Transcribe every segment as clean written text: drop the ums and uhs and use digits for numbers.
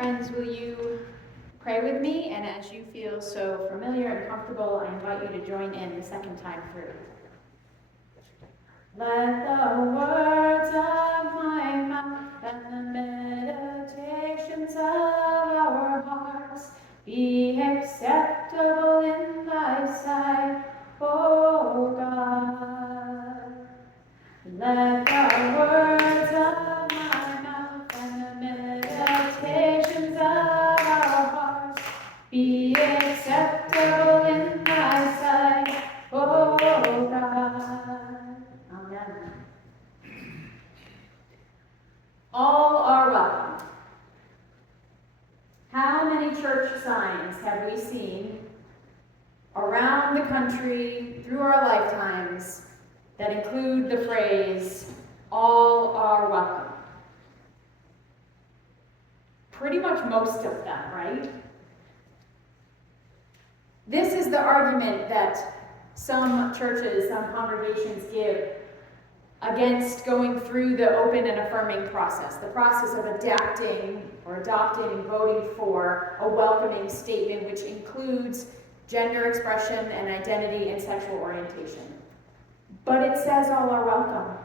Friends, will you pray with me? And as you feel so familiar and comfortable, I invite you to join in the second time through. Let the words of my mouth and the meditations of our hearts be acceptable in thy sight, O God. Let the words of my mouth and the meditations of our hearts be acceptable in thy sight, O God. Amen. All are welcome. How many church signs have we seen around the country through our lifetimes that include the phrase, all are welcome? Pretty much most of them, right? This is the argument that some churches, some congregations give against going through the open and affirming process, the process of adapting or adopting and voting for a welcoming statement which includes gender expression and identity and sexual orientation. But it says all are welcome.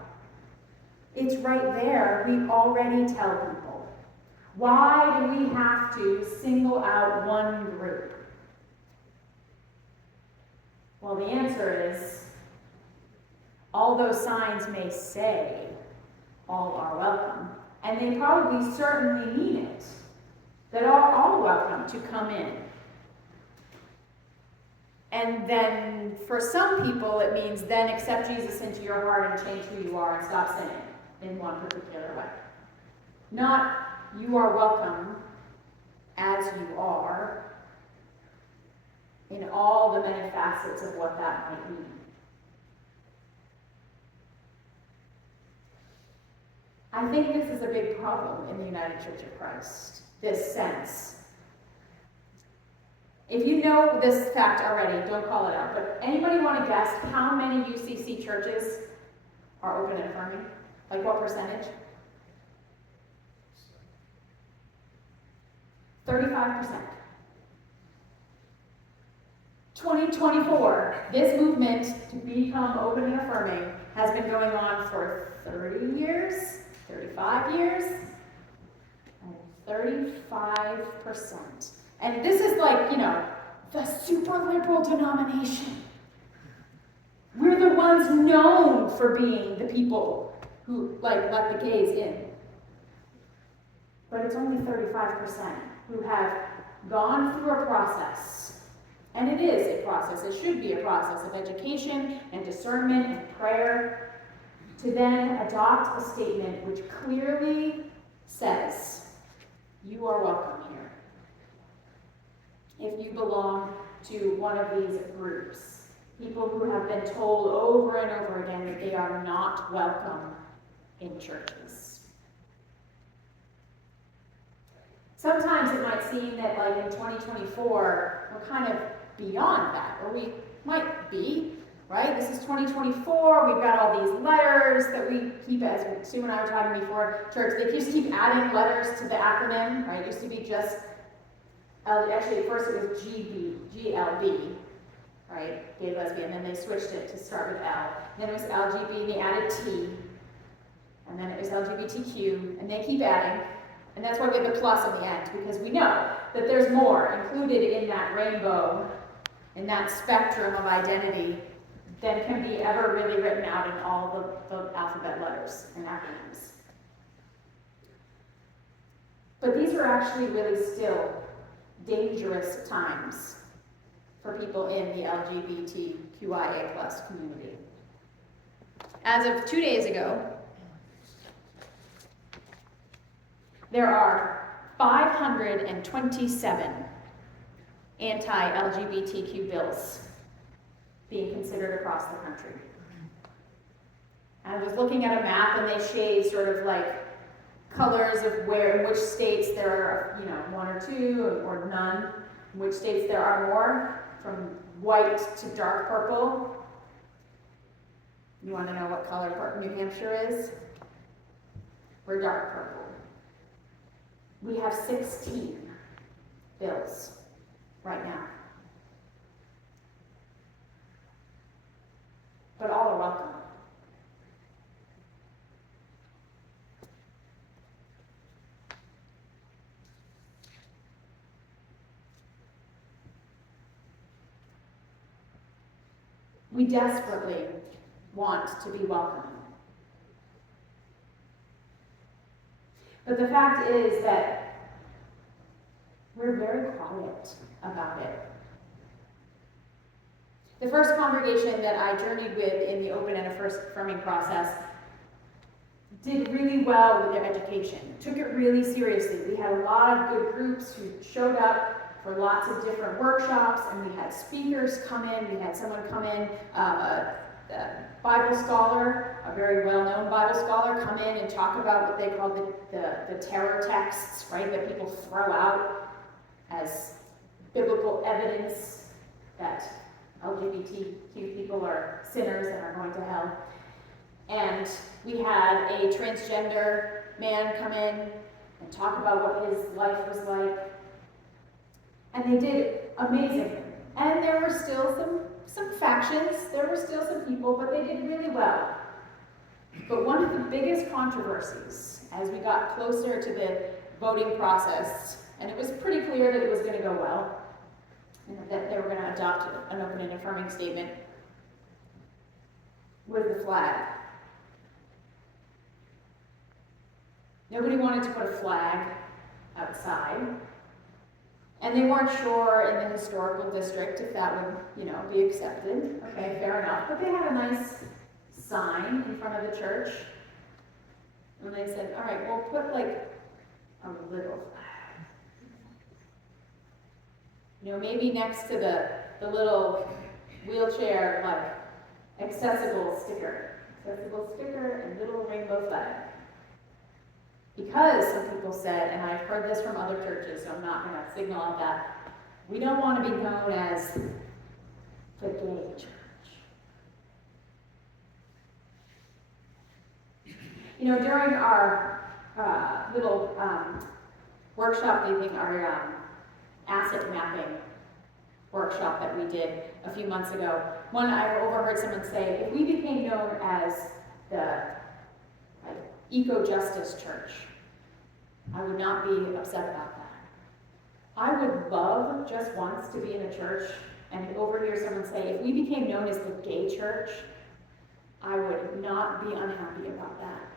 It's right there. We already tell people. Why do we have to single out one group? Well, the answer is, all those signs may say all are welcome, and they probably certainly mean it, that are all welcome to come in. And then for some people, it means then accept Jesus into your heart and change who you are and stop sinning in one particular way. Not you are welcome as you are in all the many facets of what that might mean. I think this is a big problem in the United Church of Christ, this sense. If you know this fact already, don't call it out, but anybody want to guess how many UCC churches are open and affirming? Like what percentage? 35%. 2024, this movement to become open and affirming has been going on for 30 years, 35 years, and 35%. And this is like, the super liberal denomination. We're the ones known for being the people who, let the gays in. But it's only 35% who have gone through a process. And it is a process. It should be a process of education and discernment and prayer to then adopt a statement which clearly says, you are welcome here. If you belong to one of these groups, people who have been told over and over again that they are not welcome in churches. Sometimes it might seem that in 2024, we're kind of beyond that, or we might be, right? This is 2024, we've got all these letters that we keep, as Sue and I were talking before church, they just keep adding letters to the acronym, right? It used to be just, actually at first it was GLB, right? Gay, lesbian, then they switched it to start with L. Then it was LGB, and they added T, and then it was LGBTQ, and they keep adding. And that's why we have the plus in the end, because we know that there's more included in that rainbow, in that spectrum of identity, than can be ever really written out in all the alphabet letters and acronyms. But these are actually really still dangerous times for people in the LGBTQIA+ community. As of 2 days ago, there are 527 anti-LGBTQ bills being considered across the country. I was looking at a map and they shade sort of colors of in which states there are, one or two or none, in which states there are more, from white to dark purple. You want to know what color New Hampshire is? We're dark purple. We have 16 bills right now. But all are welcome. We desperately want to be welcoming. But the fact is that we're very quiet about it. The first congregation that I journeyed with in the open and affirming process did really well with their education, took it really seriously. We had a lot of good groups who showed up for lots of different workshops, and we had speakers come in. We had someone come in, a Bible scholar, a very well-known Bible scholar, come in and talk about what they call the terror texts, right, that people throw out as biblical evidence that LGBTQ people are sinners and are going to hell. And we had a transgender man come in and talk about what his life was like. And they did amazing. And there were still some factions, there were still some people, but they did really well. But one of the biggest controversies as we got closer to the voting process, and it was pretty clear that it was going to go well, and that they were going to adopt an open and affirming statement, was the flag. Nobody wanted to put a flag outside. And they weren't sure in the historical district if that would, be accepted. Okay, fair enough. But they had a nice sign in front of the church. And they said, all right, we'll put like a little flag. Maybe next to the little wheelchair, like, accessible sticker and little rainbow flag. Because some people said, and I've heard this from other churches, so I'm not going to signal on that, we don't want to be known as the gay church. During our little workshop meeting, our asset mapping workshop that we did a few months ago, I overheard someone say, if we became known as the eco-justice church, I would not be upset about that. I would love just once to be in a church and overhear someone say, if we became known as the gay church, I would not be unhappy about that.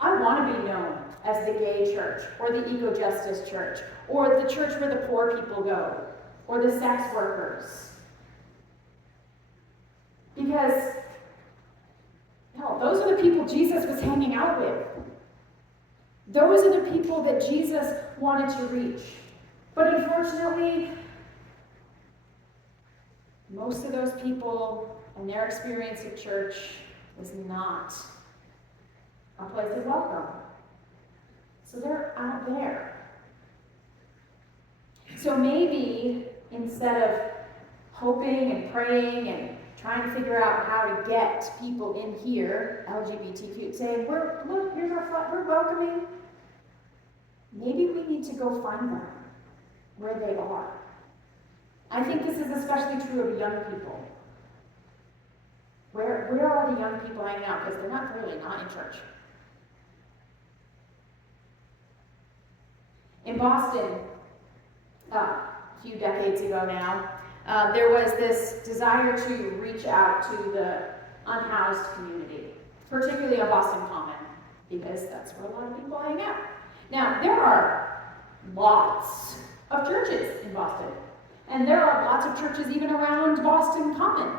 I want to be known as the gay church, or the eco-justice church, or the church where the poor people go, or the sex workers. Because those are the people Jesus was hanging out with. Those are the people that Jesus wanted to reach. But unfortunately, most of those people and their experience of church was not a place of welcome. So they're out there. So maybe instead of hoping and praying and trying to figure out how to get people in here, LGBTQ, saying, look, here's our flag, we're welcoming. Maybe we need to go find them where they are. I think this is especially true of young people. Where are the young people hanging out? Because they're not in church. In Boston, a few decades ago now, there was this desire to reach out to the unhoused community, particularly on Boston Common, because that's where a lot of people hang out. Now, there are lots of churches in Boston, and there are lots of churches even around Boston Common.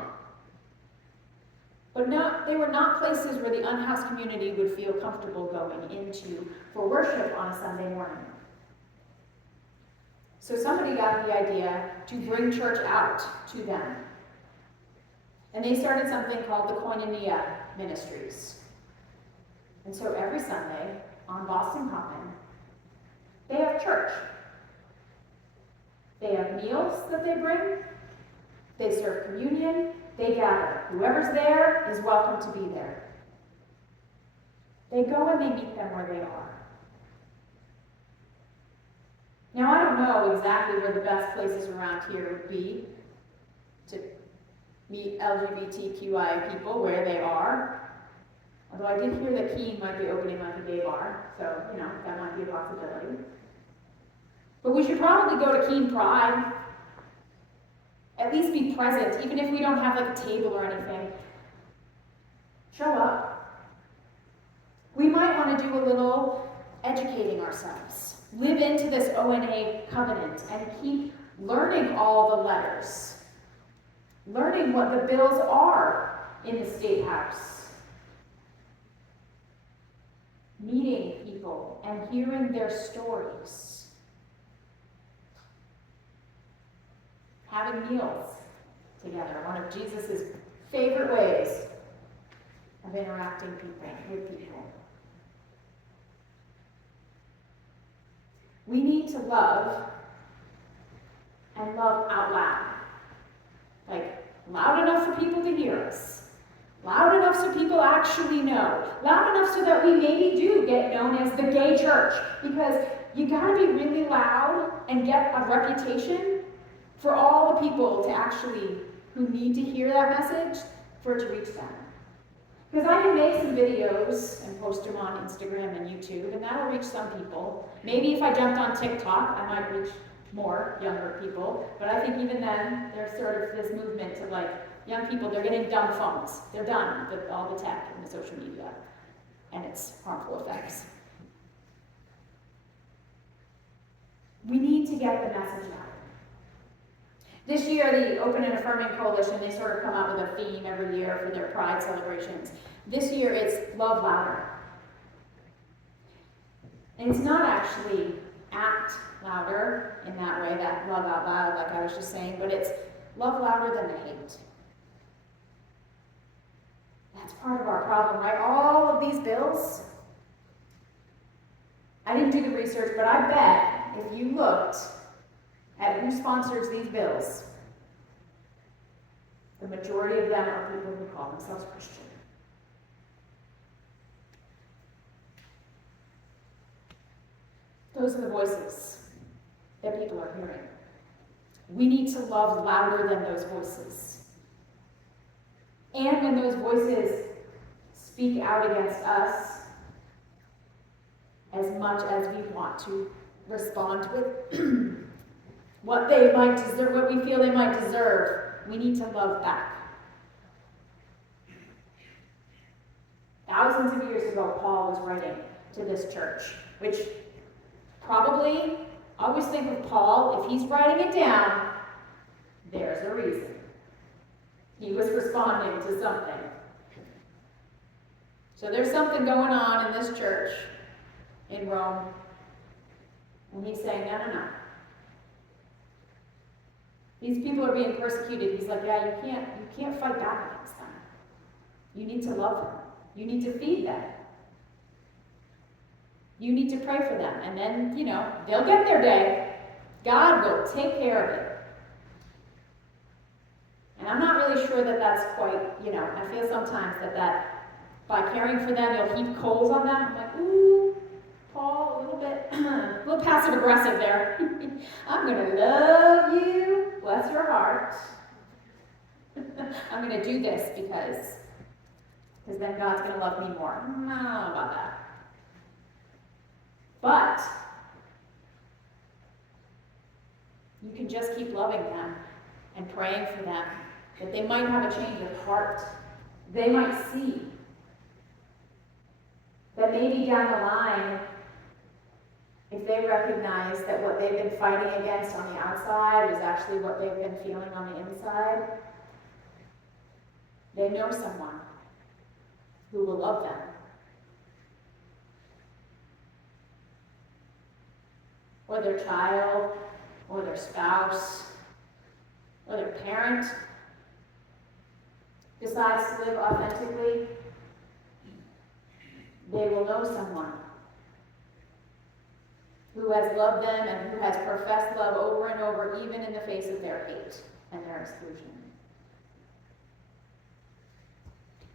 But they were not places where the unhoused community would feel comfortable going into for worship on a Sunday morning. So somebody got the idea to bring church out to them. And they started something called the Koinonia Ministries. And so every Sunday on Boston Common, they have church. They have meals that they bring. They serve communion. They gather. Whoever's there is welcome to be there. They go and they meet them where they are. don't know exactly where the best places around here would be to meet LGBTQI people where they are. Although I did hear that Keene might be opening like a gay bar, so, that might be a possibility. But we should probably go to Keene Pride. At least be present, even if we don't have like a table or anything. Show up. We might want to do a little educating ourselves. Live into this ONA covenant and keep learning all the letters. Learning what the bills are in the State House. Meeting people and hearing their stories. Having meals together, one of Jesus' favorite ways of interacting with people. We need to love and love out loud. Like, loud enough for people to hear us. Loud enough so people actually know. Loud enough so that we maybe do get known as the gay church. Because you gotta be really loud and get a reputation for all the people who need to hear that message, for it to reach them. Because I can make some videos and post them on Instagram and YouTube, and that'll reach some people. Maybe if I jumped on TikTok, I might reach more younger people. But I think even then, there's sort of this movement to young people, they're getting dumb phones. They're done with all the tech and the social media and its harmful effects. We need to get the message out. This year, the Open and Affirming Coalition, they sort of come out with a theme every year for their Pride celebrations. This year, it's Love Louder. And it's not actually act louder in that way, that love out loud, like I was just saying, but it's love louder than the hate. That's part of our problem, right? All of these bills, I didn't do the research, but I bet if you looked at who sponsors these bills, the majority of them are people who call themselves Christian. Those are the voices that people are hearing. We need to love louder than those voices. And when those voices speak out against us, as much as we want to respond with what they might deserve, what we feel they might deserve, we need to love back. Thousands of years ago, Paul was writing to this church, which probably, always think of Paul, if he's writing it down, there's a reason. He was responding to something. So there's something going on in this church in Rome, and he's saying, no. These people are being persecuted. He's like, yeah, you can't fight back against them. You need to love them. You need to feed them. You need to pray for them. And then, they'll get their day. God will take care of it. And I'm not really sure that that's quite, I feel sometimes that by caring for them, you'll heap coals on them. I'm like, ooh, Paul, a little bit, a little passive aggressive there. I'm going to love you. Bless your heart. I'm going to do this because then God's going to love me more. I don't know about that. But you can just keep loving them and praying for them, that they might have a change of heart. They might see that maybe down the line, if they recognize that what they've been fighting against on the outside is actually what they've been feeling on the inside, they know someone who will love them. Or their child, or their spouse, or their parent decides to live authentically, they will know someone who has loved them and who has professed love over and over, even in the face of their hate and their exclusion.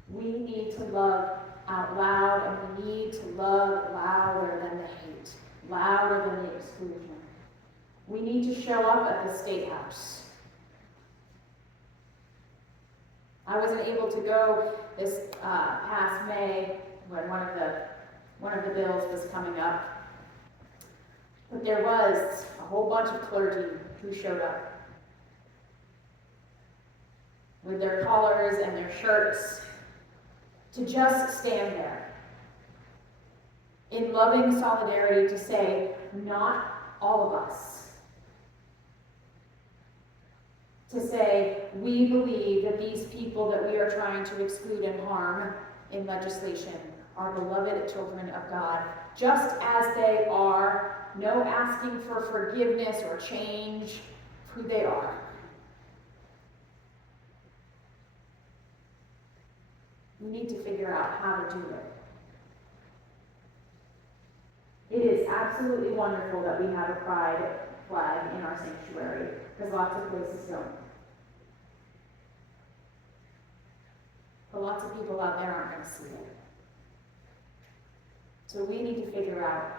We need to love out loud, and we need to love louder than the hate, louder than the exclusion. We need to show up at the State House. I wasn't able to go this past May when one of the bills was coming up, but there was a whole bunch of clergy who showed up with their collars and their shirts to just stand there in loving solidarity to say, not all of us. To say, we believe that these people that we are trying to exclude and harm in legislation are beloved children of God, just as they are, no asking for forgiveness or change, who they are. We need to figure out how to do it. It is absolutely wonderful that we have a pride flag in our sanctuary, because lots of places don't. But lots of people out there aren't going to see it. So we need to figure out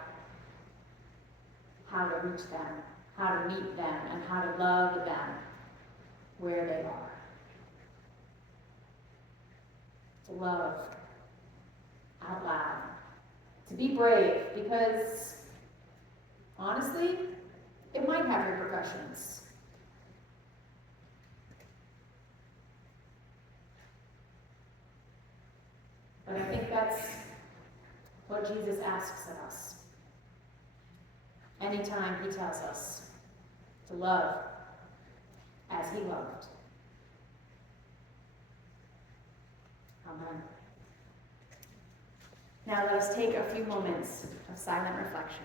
how to reach them, how to meet them, and how to love them where they are. To love out loud. To be brave, because honestly, it might have repercussions. But I think that's what Jesus asks of us. Anytime he tells us to love as he loved. Amen. Now let us take a few moments of silent reflection.